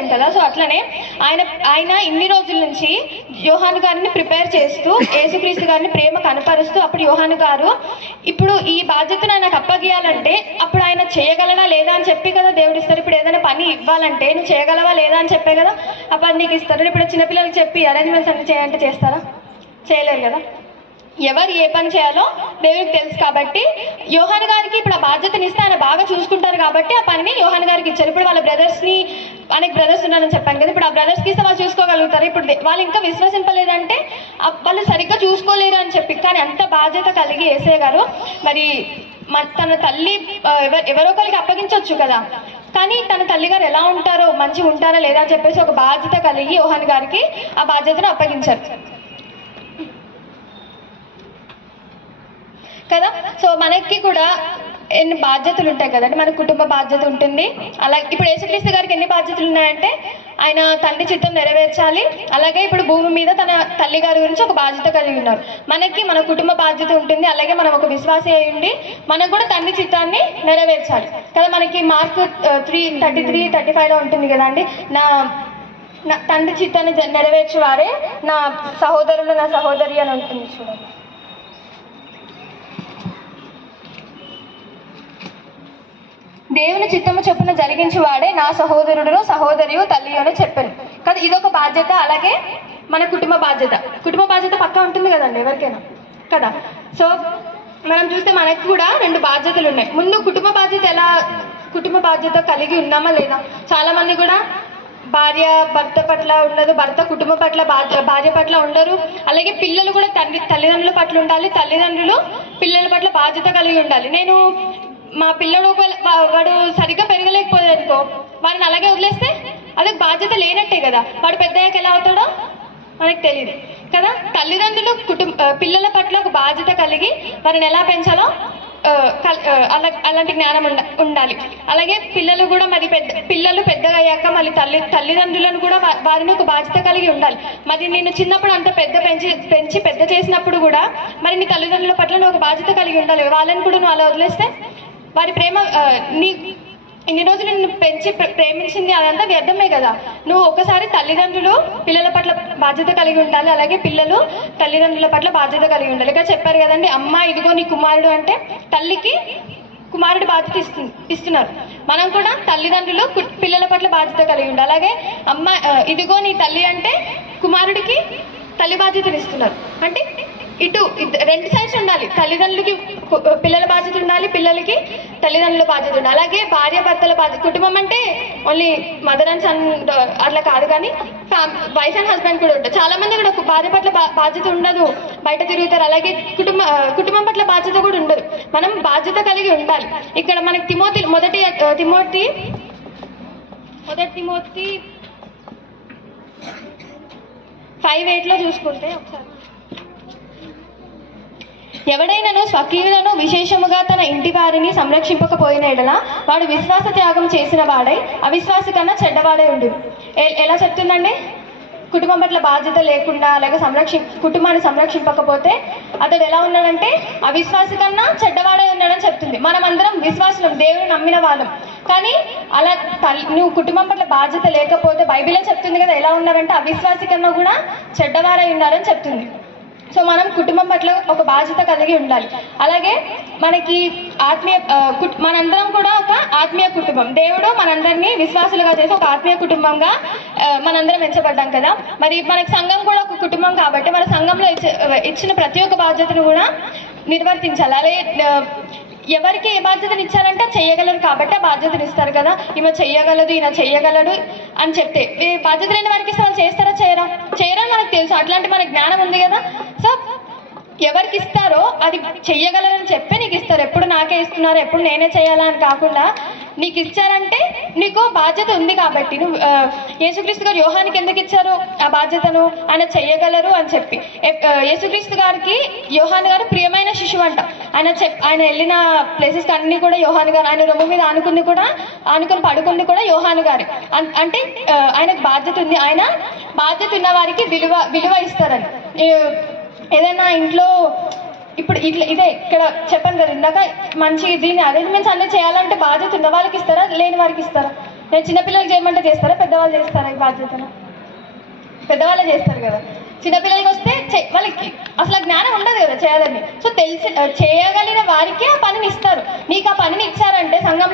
చేయలేం కదా. సో అట్లనే ఆయన ఇన్ని రోజుల నుంచి యోహాను గారిని ప్రిపేర్ చేస్తూ యేసుక్రీస్తు గారిని ప్రేమ కనపరుస్తూ అప్పుడు యోహాను గారు ఇప్పుడు ఈ బాధ్యతను ఆయనకు అప్పగియాలంటే అప్పుడు ఆయన చేయగలనా లేదా అని చెప్పి కదా దేవుడు ఇస్తారు. ఇప్పుడు ఏదైనా పని ఇవ్వాలంటే నువ్వు చేయగలవా లేదా అని చెప్పే కదా ఆ పని నీకు ఇస్తారు. ఇప్పుడు చిన్నపిల్లలకి చెప్పి అరేంజ్మెంట్స్ అన్ని చేయాలంటే చేస్తారా? చేయలేరు కదా. ఎవరు ఏ పని చేయాలో దేవుడికి తెలుసు కాబట్టి యోహాను గారికి ఇప్పుడు ఆ బాధ్యతని ఇస్తే ఆయన బాగా చూసుకుంటారు కాబట్టి ఆ పనిని యోహాను గారికి ఇచ్చారు. ఇప్పుడు వాళ్ళ బ్రదర్స్ని, ఆయనకి బ్రదర్స్ ఉన్నారని చెప్పాను కదా, ఇప్పుడు ఆ బ్రదర్స్కి ఇస్తే వాళ్ళు చూసుకోగలుగుతారు. ఇప్పుడు వాళ్ళు ఇంకా విశ్వసింపలేదంటే వాళ్ళు సరిగ్గా చూసుకోలేరు అని చెప్పి, కానీ అంత బాధ్యత కలిగి యేసయ్య గారు మరి తన తల్లి ఎవరో ఒకరికి అప్పగించవచ్చు కదా, కానీ తన తల్లిగారు ఎలా ఉంటారో మంచిగా ఉంటారా లేదా అని చెప్పేసి ఒక బాధ్యత కలిగి యోహాను గారికి ఆ బాధ్యతను అప్పగించారు కదా. సో మనకి కూడా ఎన్ని బాధ్యతలు ఉంటాయి కదండి. మన కుటుంబ బాధ్యత ఉంటుంది. అలాగే ఇప్పుడు యేసుక్రీస్తు గారికి ఎన్ని బాధ్యతలు ఉన్నాయంటే ఆయన తండ్రి చిత్తం నెరవేర్చాలి. అలాగే ఇప్పుడు భూమి మీద తన తల్లి గారి గురించి ఒక బాధ్యత కలిగి ఉన్నారు. మనకి మన కుటుంబ బాధ్యత ఉంటుంది. అలాగే మనం ఒక విశ్వాసి అయి ఉండి మనకు కూడా తండ్రి చిత్తాన్ని నెరవేర్చాలి కదా. మనకి మార్కు 3:33, 35లో ఉంటుంది కదండి, నా తండ్రి చిత్తాన్ని నెరవేర్చేవారే నా సహోదరులు నా సహోదరి అని ఉంటుంది చూడండి. దేవుని చిత్తము చొప్పున జరిగించేవాడే నా సహోదరుడు సహోదరియు తల్లి అని చెప్పాను కదా. ఇదొక బాధ్యత. అలాగే మన కుటుంబ బాధ్యత పక్కా ఉంటుంది కదండి ఎవరికైనా కదా. సో మనం చూస్తే మనకు కూడా 2 బాధ్యతలు ఉన్నాయి. ముందు కుటుంబ బాధ్యత కలిగి ఉన్నామా లేదా. చాలామంది కూడా భార్య భర్త పట్ల ఉండదు, భర్త కుటుంబం పట్ల భార్య పట్ల ఉండరు. అలాగే పిల్లలు కూడా తల్లిదండ్రుల పట్ల ఉండాలి, తల్లిదండ్రులు పిల్లల పట్ల బాధ్యత కలిగి ఉండాలి. నేను మా పిల్లడు వాడు సరిగ్గా పెరగలేకపోయాడు అనుకో, వాడిని అలాగే వదిలేస్తే అదే బాధ్యత లేనట్టే కదా. వాడు పెద్దయ్యాక ఎలా అవుతాడో మనకు తెలియదు కదా. తల్లిదండ్రులు పిల్లల పట్ల ఒక బాధ్యత కలిగి వారిని ఎలా పెంచాలో అలాంటి జ్ఞానం ఉండాలి. అలాగే పిల్లలు కూడా పిల్లలు పెద్దగా అయ్యాక మళ్ళీ తల్లిదండ్రులను కూడా వారిని ఒక బాధ్యత కలిగి ఉండాలి. మరి నేను చిన్నప్పుడు అంత పెంచి పెద్ద చేసినప్పుడు కూడా మరి నీ తల్లిదండ్రుల పట్ల నువ్వు ఒక బాధ్యత కలిగి ఉండాలి. వాళ్ళని కూడా నువ్వు అలా వదిలేస్తే వారి ప్రేమ ఇన్ని రోజులు నిన్ను పెంచి ప్రేమించింది అదంతా వ్యర్థమే కదా. నువ్వు ఒకసారి తల్లిదండ్రులు పిల్లల పట్ల బాధ్యత కలిగి ఉండాలి. అలాగే పిల్లలు తల్లిదండ్రుల పట్ల బాధ్యత కలిగి ఉండాలి. ఇక్కడ చెప్పారు కదండి, అమ్మ ఇదిగో నీ కుమారుడు అంటే తల్లికి కుమారుడు బాధ్యత ఇస్తున్నారు. మనం కూడా తల్లిదండ్రులు పిల్లల పట్ల బాధ్యత కలిగి ఉండాలి. అలాగే అమ్మ ఇదిగో నీ తల్లి అంటే కుమారుడికి తల్లి బాధ్యతలు ఇస్తున్నారు. అంటే ఇటు 2 సైడ్స్ ఉండాలి. తల్లిదండ్రులకి పిల్లల బాధ్యత ఉండాలి, పిల్లలకి తల్లిదండ్రుల బాధ్యత ఉండాలి. అలాగే భార్య భర్తల బాధ్యత. కుటుంబం అంటే ఓన్లీ మదర్ అండ్ సన్ అట్లా కాదు, కానీ వైఫ్ అండ్ హస్బెండ్ కూడా ఉంటారు. చాలా మంది కూడా భార్య పట్ల బాధ్యత ఉండదు, బయట తిరుగుతారు. అలాగే కుటుంబం పట్ల బాధ్యత కూడా ఉండదు. మనం బాధ్యత కలిగి ఉండాలి. ఇక్కడ మనకి మొదటి తిమోతి 5:8లో చూసుకుంటే ఒకసారి, ఎవడైనాను స్వకీయులను విశేషముగా తన ఇంటి వారిని సంరక్షింపకపోయిన ఎడల వాడు విశ్వాస త్యాగం చేసిన వాడై అవిశ్వాసి కన్నా చెడ్డవాడై ఉండు. ఎలా చెప్తుందండి? కుటుంబం పట్ల బాధ్యత లేకుండా అలాగే కుటుంబాన్ని సంరక్షింపకపోతే అతడు ఎలా ఉన్నాడంటే అవిశ్వాసి కన్నా చెడ్డవాడై ఉన్నాడని చెప్తుంది. మనం అందరం విశ్వాసులం, దేవుడు నమ్మిన వాళ్ళం. కానీ అలా నువ్వు కుటుంబం పట్ల బాధ్యత లేకపోతే బైబిలే చెప్తుంది కదా ఎలా ఉన్నారంటే అవిశ్వాసి కన్నా కూడా చెడ్డవారై ఉన్నారని చెప్తుంది. సో మనం కుటుంబం పట్ల ఒక బాధ్యత కలిగి ఉండాలి. అలాగే మనకి మనందరం కూడా ఒక ఆత్మీయ కుటుంబం. దేవుడు మనందరినీ విశ్వాసులుగా చేసి ఒక ఆత్మీయ కుటుంబంగా మనందరం ఎంచబడ్డాం కదా. మరి మనకి సంఘం కూడా ఒక కుటుంబం కాబట్టి మన సంఘంలో ఇచ్చిన ప్రతి ఒక్క బాధ్యతను కూడా నిర్వర్తించాలి. అలాగే ఎవరికి ఏ బాధ్యతను ఇచ్చారంటే చేయగలరు కాబట్టి ఆ బాధ్యతను ఇస్తారు కదా. ఈమె చెయ్యగలదు, ఈయన చెయ్యగలడు అని చెప్తే బాధ్యత లేని వారికి ఇస్తే వాళ్ళు చేస్తారా చేయరా మనకు తెలుసు. అట్లాంటి మనకు జ్ఞానం ఉంది కదా. సో ఎవరికి ఇస్తారో అది చెయ్యగలరని చెప్పి నీకు ఇస్తారు. ఎప్పుడు నాకే ఇస్తున్నారు, ఎప్పుడు నేనే చేయాలా అని కాకుండా నీకు ఇచ్చారంటే నీకు బాధ్యత ఉంది కాబట్టి. నువ్వు యేసుక్రీస్తు గారు యోహానికి ఎందుకు ఇచ్చారు ఆ బాధ్యతను? ఆయన చెయ్యగలరు అని చెప్పి. యేసుక్రీస్తు గారికి యోహాను గారు ప్రియమైన శిశువు అంట. ఆయన వెళ్ళిన ప్లేసెస్కి అన్నీ కూడా యోహాను గారు, ఆయన రొమ్ము మీద ఆనుకుని పడుకుంది కూడా యోహాను గారి. అంటే ఆయనకు బాధ్యత ఉంది. ఆయన బాధ్యత ఉన్న వారికి విలువ ఇస్తారని. ఏదైనా ఇంట్లో ఇప్పుడు ఇదే ఇక్కడ చెప్పాను కదా ఇందాక, మంచి దీన్ని అరేంజ్మెంట్స్ అన్నీ చేయాలంటే బాధ్యత ఉన్న వాళ్ళకి ఇస్తారా, లేని వారికి ఇస్తారా? నేను చిన్నపిల్లలకి చేయమంటే చేస్తారా, పెద్దవాళ్ళు చేస్తారా ఈ బాధ్యతను? పెద్దవాళ్ళే చేస్తారు కదా. చిన్నపిల్లలకి వస్తే వాళ్ళకి అసలు ఆ జ్ఞానం ఉండదు కదా చేయాలని. సో చేయగలిగిన వారికే ఆ పనిని ఇస్తారు. నీకు ఆ పనిని ఇచ్చారంటే సంఘంలో